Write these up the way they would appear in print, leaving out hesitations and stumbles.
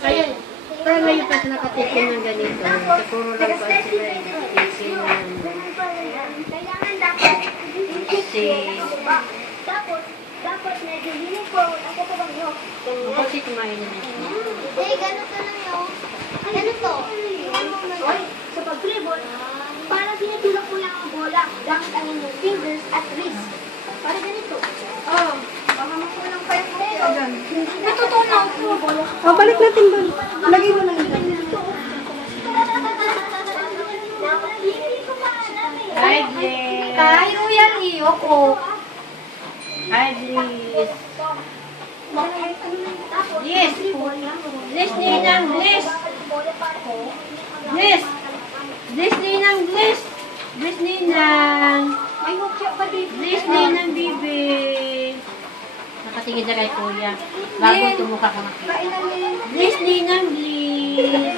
Ayun. Pero ngayon pa nakatikim ng ganito. Siguro lang pa sila isin ng Dapat medyo uniform. Ako pa bang yun? kasi kumain na ito. Hindi, ganito lang yun. Ganito. Oy, sa pag-dribble, para tinutulak mo lang ang bola gamit ang inyong fingers at wrist. Para ganito. Oh, baka makulang pa yung bola. Natutunaw ko yung bola. Oh, balik natin ba? Lagay mo lang ito. Hindi ko pa alam eh. Hi, Bliss. Kayo yan, iyo ko. Hi, Bliss. Yes. Bliss, Ninang, Bliss. Bliss. Bliss, Ninang, Bliss. Bliss, Ninang. May hukya pa dito. Bliss, Ninang, bibi. Nakatingin na kay Kuya. Bago tumukha ka makita. Bliss, Ninang, Bliss.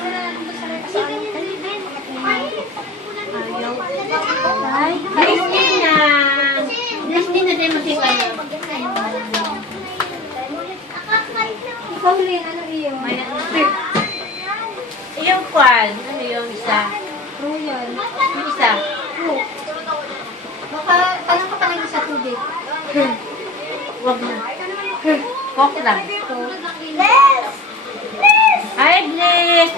Ayaw. Ay, Bliss, Ninang. Bliss, Ninang, tayo makita niya. Ikaw, Lynn, ano iyo? May yung kwan. Ano yung isa? Royal. Yung isa. Baka, tanong ka pa lang sa tubig. Wag na. Coke lang. Les! Hi, Bliss!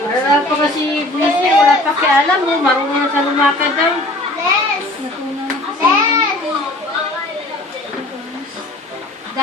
Wala pa kasi Bliss niya. Wala pa kialam mo. Marunong na sa lumakad daw. Les! Natunaw